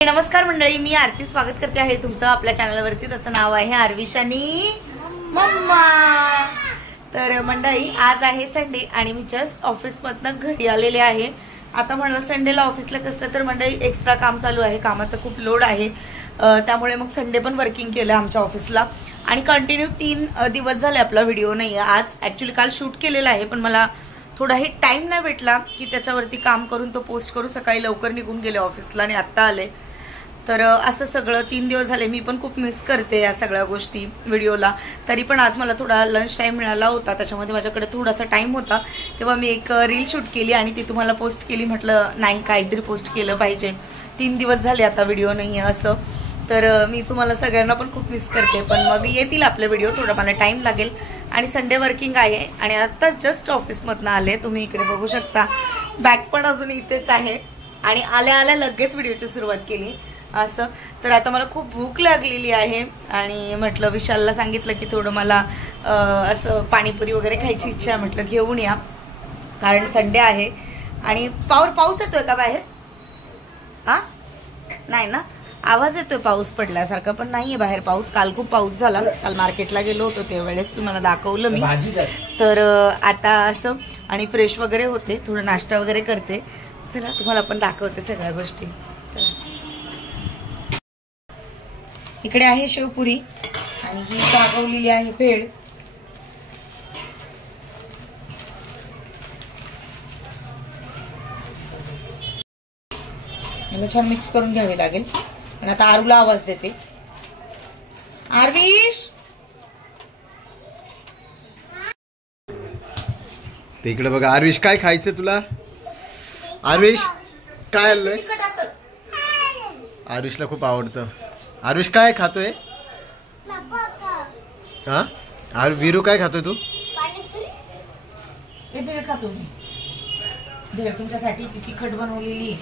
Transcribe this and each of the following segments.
नमस्कार मंडळी, मी आरती स्वागत करते आहे तुमचं आपल्या चॅनलवरती. त्याचं नाव आहे आरविश आणि मम्मा. तर मंडळी, आज आहे संडे आणि मी जस्ट ऑफिसमधनं घरी आलेले आहे. आता म्हणलं संडेला ऑफिसला कसलं तर मंडळी एक्स्ट्रा काम चालू आहे, कामाचा खूप लोड आहे, त्यामुळे मग संडे पण वर्किंग केलं आमच्या ऑफिसला. आणि कंटिन्यू 3 दिवस झाले आपला व्हिडिओ नाही आहे. आज ऍक्च्युली काल शूट केलेला आहे, पण मला थोडाही टाइम नाही भेटला की त्याच्यावरती काम करून तो पोस्ट करू. सकाळी लवकर निघून गेले ऑफिसला आणि आत्ता आले. तर असं सगळं 3 दिवस झाले. मी पण खूप मिस करते या सगळ्या गोष्टी व्हिडिओला. तरी पण आज मला थोडा लंच टाइम मिळाला होता, त्याच्यामध्ये माझ्याकडे थोडासा टाइम होता, तेव्हा मी एक रील शूट केली आणि ती तुम्हाला पोस्ट केली. म्हटलं नाही, काहीतरी पोस्ट केलं पाहिजे, 3 दिवस झाले आता व्हिडिओ नाही आहे असं. तर मी तुम्हाला सगळ्यांना पण खूप मिस करते, पण मग येतील आपले व्हिडिओ. थोडा मला टाइम लागेल आणि संडे वर्किंग आहे. आणि आता जस्ट ऑफिसमधनं आले, तुम्ही इकडे बघू शकता. बॅग पण अजून इथेच आहे आणि आल्या आल्या लगेच व्हिडिओची सुरुवात केली असं. तर आता मला खूप भूक लागलेली आहे आणि म्हटलं विशालला सांगितलं की थोडं मला असं पाणीपुरी वगैरे खायची इच्छा आहे. म्हटलं घेऊन या, कारण संडे आहे. आणि पाऊस येतोय का बाहेर? हा नाही ना, आवाज येतोय पाऊस पडल्यासारखा, पण नाहीये बाहेर पाऊस. काल खूप पाऊस झाला. काल मार्केटला गेलो होतो त्यावेळेस तुम्हाला दाखवलं मी. तर आता असं आणि फ्रेश वगैरे होते, थोडं नाश्ता वगैरे करते. चला तुम्हाला पण दाखवते सगळ्या गोष्टी. चला, इकडे आहे शेवपुरी आणि ही दाखवलेली आहे भेळ. मला छान मिक्स करून घ्यावे लागेल. पण आता आरूला आवाज देते. आरविश, ते इकडे बघा. आरविश, काय खायचं तुला? आरविश काय आणलंय? आरविशला खूप आवडतं. आरविश काय खातोय? हा, वीरू काय खातोय तू? हे भेळ खातो मी. भेळ तुमच्यासाठी किती खट बनवलेली.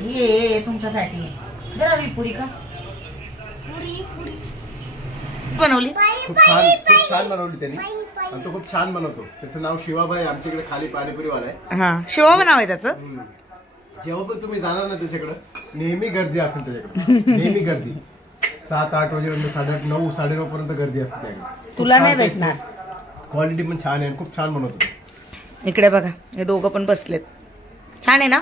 ये तुमच्यासाठी जरा पुरी का बनवली. खूप छान बनवली त्यांनी आणि तो खूप छान बनवतो. त्याचं नाव शिवाभाई, आमच्या इकडे खाली पाणीपुरीवाला आहे. हा, शिवा नाव आहे त्याचं. जेव्हा पण तुम्ही जाणार ना त्याच्याकडे, नेहमी गर्दी असेल त्याच्याकडे. नेहमी गर्दी. 7-8 वाजेपर्यंत, 8:30, 9, 9:30 पर्यंत गर्दी असते त्याकडे. तुला नाही भेटणार. क्वालिटी पण छान आहे, खूप छान बनवतो. इकडे बघा, हे दोघं पण बसलेत. छान आहे ना.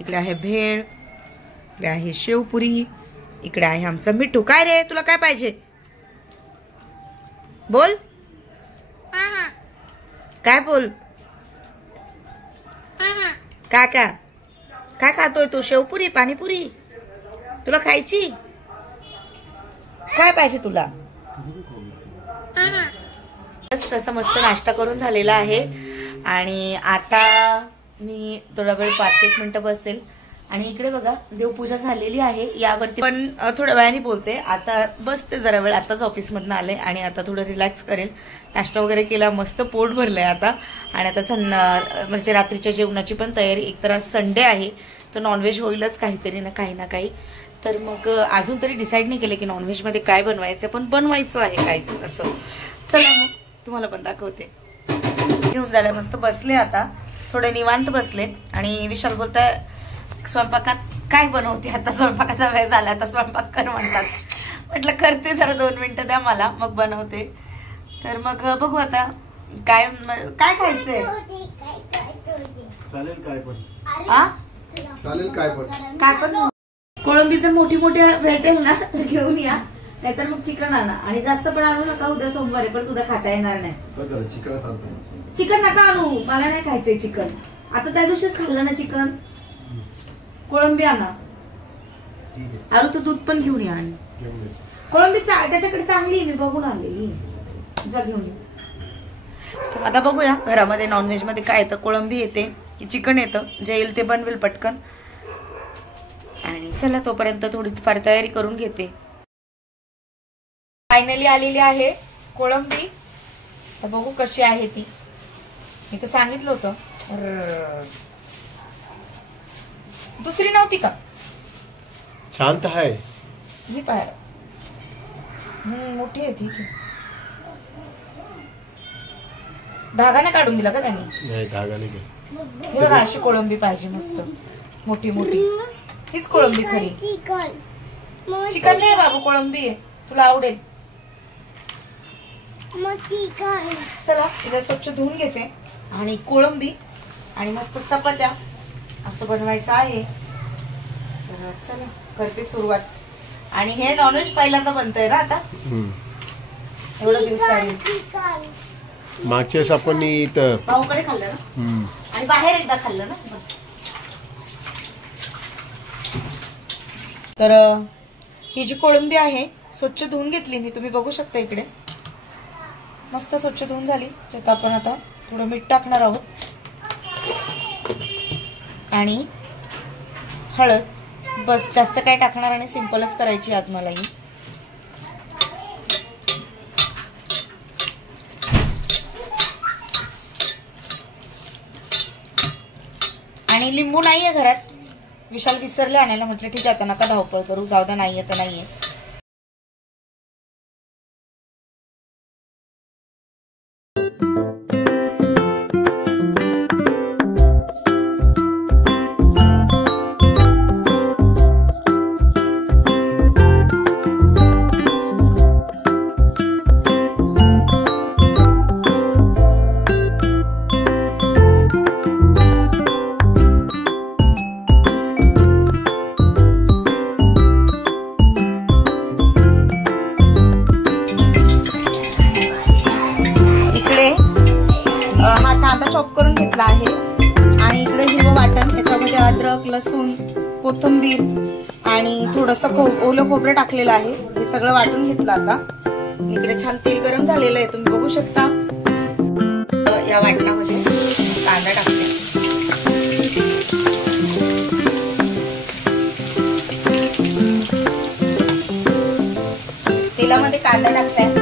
इकडे आहे भेळ, इकडे आहे शेवपुरी, इकडे आहे आमचं मिठू. काय रे, तुला काय पाहिजे बोल. काय बोल. काका काय खातोय तू? शेवपुरी, पाणीपुरी तुला खायची? काय पाहिजे तुला? तसं मस्त नाश्ता करून झालेला आहे आणि आता मी थोडा वेळ 5-1 मिनिटं बसेल. आणि इकडे बघा, देवपूजा झालेली आहे. यावरती पण थोड्या वेळाने बोलते. आता बसते जरा वेळ. आताच ऑफिसमधनं आले आणि आता थोडं रिलॅक्स करेल. नाश्ता वगैरे केला, मस्त पोट भरलंय आता. आणि आता म्हणजे रात्रीच्या जेवणाची पण तयारी. एकतर आज संडे आहे तर नॉनव्हेज होईलच काहीतरी ना काही. तर मग अजून तरी डिसाईड नाही केलं की नॉनव्हेज मध्ये काय बनवायचं, पण बनवायचं आहे काय असं. चला मग तुम्हाला पण दाखवते. घेऊन झालं, मस्त बसले आता, थोडे निवांत बसले. आणि विशाल बोलताय स्वयंपाकात काय बनवते आता, स्वयंपाकाचा वेळ झाला, आता स्वयंपाक कर म्हणतात. म्हटलं करते, जरा 2 मिनिटं द्या मला, मग बनवते. तर मग बघू आता काय खायचंय. चालेल काय पण. चालेल काय पण. कोळंबी जर मोठी भेटेल ना तर घेऊन या, नाहीतर मग चिकन आणा. आणि जास्त पण आणू नका, उद्या सोमवारी पण तुझा खाता येणार नाही. चिकन नका आणू, मला नाही खायचंय चिकन. आता त्या दिवशीच खाल्लं ना चिकन. कोळंबी आणा. आरू तर दूध पण घेऊन या. आणि कोळंबी त्याच्याकडे चांगली आहे, मी बघून आलेली. जा घेऊन या. तर आता बघूया घरामध्ये नॉनव्हेज मध्ये काय येतं. कोळंबी येते की चिकन येतं, जे येईल ते बनवेल पटकन. आणि चला तोपर्यंत थोडीफार तयारी करून घेते. फायनली आलेली आहे कोळंबी. तर बघू कशी आहे ती. मी तर सांगितलं होतं. दुसरी नव्हती का? छान तर आहे ही पाय. मोठी आहे. धागा नाही काढून दिला का त्यांनी? नाही, धागा नाही. बघा अशी कोळंबी पाहिजे मस्त. मोठी मोठी हीच कोळंबी खरी. चिकन नाही बाबू, कोळंबी आहे, तुला आवडेल. चला तिला स्वच्छ धुवून घेते आणि कोळंबी आणि मस्त चपात्या असं बनवायचं आहे. तर चला करते सुरुवात. आणि हे नॉनव्हेज पहिल्यांदा बनतंय ना आता, एवढं दिवस मागच्या वेळेस आपण इथं भाऊकडे खाल्लं ना आणि बाहेर एकदा खाल्लं ना. तर ही जी कोळंबी आहे स्वच्छ धुवून घेतली मी, तुम्ही बघू शकता इकडे मस्त स्वच्छ धुवून झाली. त्यात आपण आता थोडं मीठ टाकणार आहोत आणि हळद, बस जास्त काय टाकणार आणि सिंपलच करायची आज मला ही. आणि लिंबू नाहीये घरात, विशाल विसरले आणायला, म्हटलं ठीक आहे आता नका धावपळ करू, जाऊ द्या नाहीये तर नाहीये. कांदा चॉप करून घेतला आहे आणि इकडे हिरवं वाटण, त्याच्यामध्ये अद्रक, लसूण, कोथिंबीर आणि थोडंसं ओलं खोबरं टाकलेलं आहे. हे सगळं वाटून घेतलं. आता इकडे छान तेल गरम झालेलं आहे, तुम्ही बघू शकता. या वाटणामध्ये कांदा टाकते. तेलामध्ये कांदा टाकताय.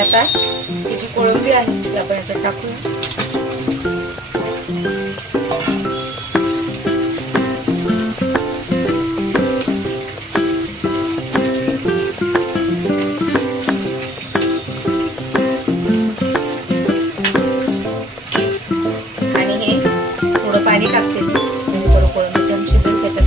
आता ही जी कोळंबी आहे ती आपण याच्यात टाकूया. आणि हे थोडं पाणी टाकते थोडं कोळंबी छान शिजेल त्याच्यात.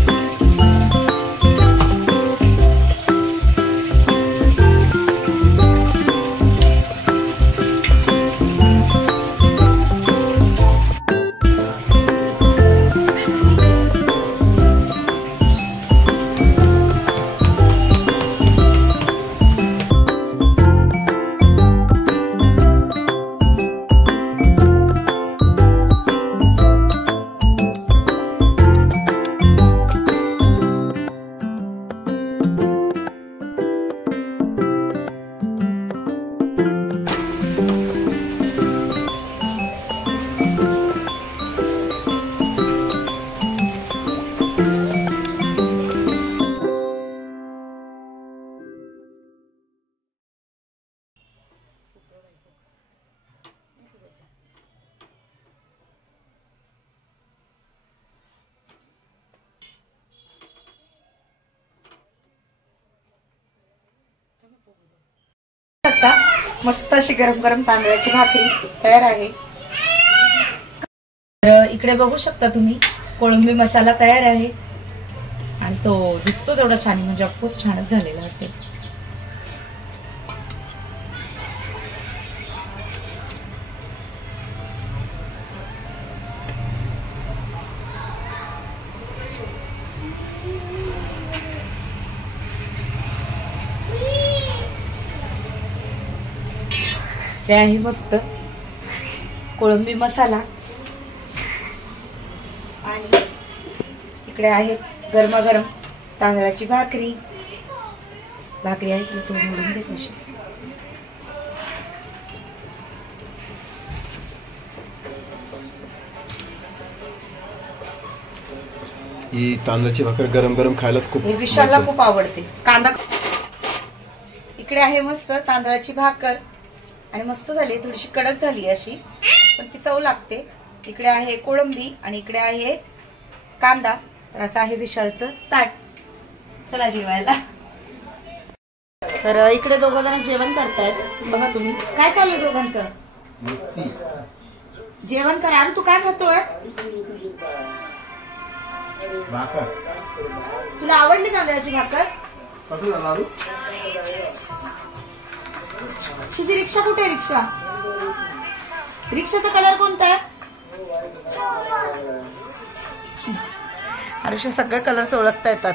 आता मस्त अशी गरम गरम तांदळाची भाकरी तयार आहे. तर इकडे बघू शकता तुम्ही कोळंबी मसाला तयार आहे आणि तो दिसतो तेवढा छान, म्हणजे ऑफकोर्स छानच झालेला असेल. हे आहे मस्त कोळंबी मसाला आणि इकडे आहे गरमागरम तांदळाची भाकरी. भाकरी आहे तुला थोडी मोडून दे कशी. ही तांदळाची भाकर गरम गरम खायलाच खूप विशालला खूप आवडते. कांदा इकडे आहे मस्त तांदळाची भाकर आणि मस्त झाली, थोडीशी कडक झाली अशी पण ती चव लागते. इकडे आहे कोळंबी आणि इकडे आहे कांदा. तर असं आहे विशालचं ताट. चला जेवायला. तर इकडे दोघं जण जेवण करतायत बघा तुम्ही. काय चालू आहे दोघांचं? जेवण करा. अरे तू काय खातोय? भाकर. तुला आवडली तांदळाची भाकर? तुझी रिक्षा कुठे आहे? रिक्षा रिक्षाचा कलर कोणता आहे? आरुषा सगळे कलर्स ओळखता येतात.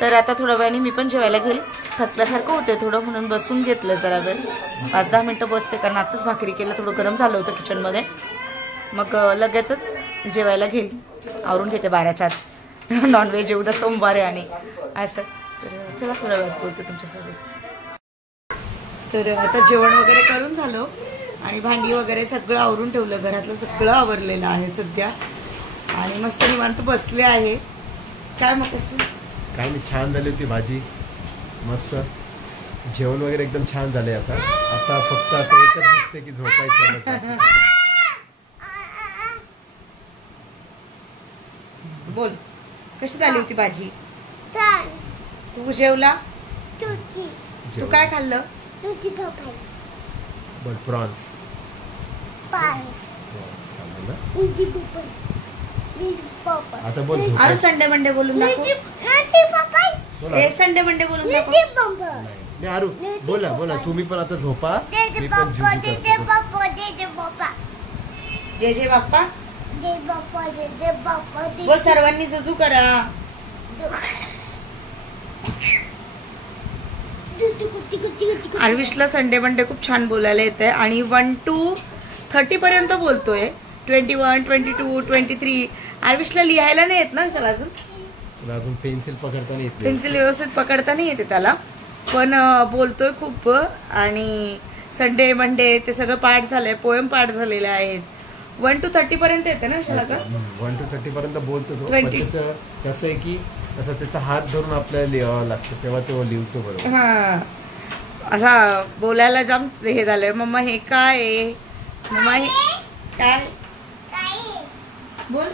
तर आता थोड्या वेळाने मी पण जेवायला घेईल. थकल्यासारखं होते थोडं म्हणून बसून घेतलं जरा वेळ. 5-10 मिनिटं बसते कारण आताच भाकरी केलं, थोडं गरम झालं होतं किचनमध्ये. मग लगेचच जेवायला घेईल. आवरून घेते 12च्या आत. नॉनव्हेज येऊ द्या सोमवार आहे आणि असं. तर चला थोड्या वेळात बोलते तुमच्यासोबत. तर आता जेवण वगैरे करून झालं आणि भांडी वगैरे सगळं आवरून ठेवलं. घरातलं सगळं आवरलेलं आहे सध्या आणि मस्त निवांत बसले आहे. काय मग कसं काय नाही, छान झाली होती भाजी मस्त. जेवण वगैरे एकदम छान झाले. आता आता फक्त आता एकच दिसते की झोपायचं. बोल कशी झाली होती भाजी? तू जेवला? तू काय खाल्लं? प्रॉन्स. आता बोल. अरे संडे मंडे बोलून दाखव. संडे मंडे बोलून दाखव. नाही आरू बोला बोला. तुम्ही पण आता झोपा. मी पण जय जय बाप्पा बोल. सर्वांनी जुजू करा. आरविशला संडे मंडे खूप छान बोलायला येते आणि 1 to 30 पर्यंत बोलतोय. 21, 22, 23. आरविशला लिहायला नाही येत ना विशाल अजून पेन्सिल पकडता नाही येत. पेन्सिल व्यवस्थित पकडता नाही येते त्याला, पण बोलतोय खूप. आणि संडे मंडे ते सगळं पाठ झालंय. पोएम पाठ झालेले आहेत. 1 to 30 पर्यंत येते ना विशाल आता? 1 to 30 पर्यंत बोलतो तो. कसं आहे की असं त्याचा हात धरून आपल्याला लिहावं लागतं तेव्हा तो लिहितो बरोबर. हा असा बोलायला जाम हे झालंय. मम्मा हे काय? मम्मा हे काय? बोल.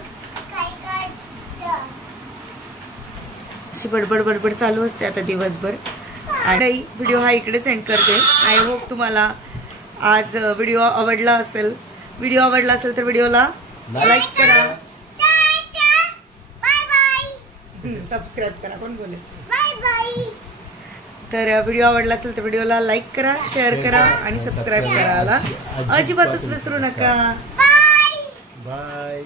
अशी बडबड बडबड चालू असते आता दिवसभर. आणि व्हिडिओ हा इकडेच एंड करते. आय होप तुम्हाला आज व्हिडिओ आवडला असेल. व्हिडिओ आवडला असेल तर व्हिडिओला लाईक करा, सबस्क्राईब करा. कोण बोले? तर व्हिडिओ आवडला असेल तर व्हिडिओला लाईक करा, शेअर करा आणि सबस्क्राईब करायला अजिबातच विसरू नका. बाय.